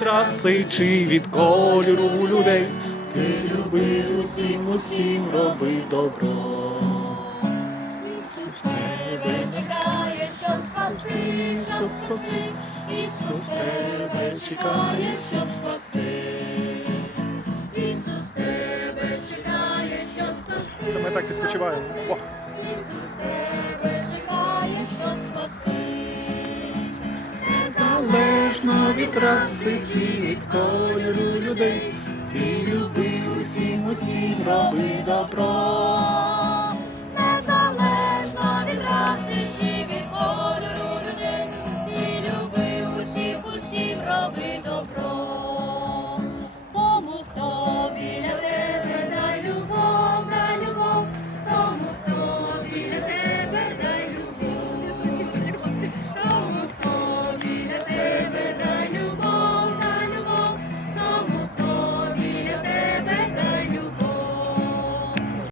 траси чи від кольору людей. Ти люби усім роби добро. Ісус тебе чекає, щоб спасти, Ісус тебе чекає, щоб спасти. Ісус тебе чекає, щоб спасти. Це ми так відпочиваємо. О. Ісус тебе чекає, щоб спасти. Незалежно від раси чи від кольору людей, ти люби усім роби добро.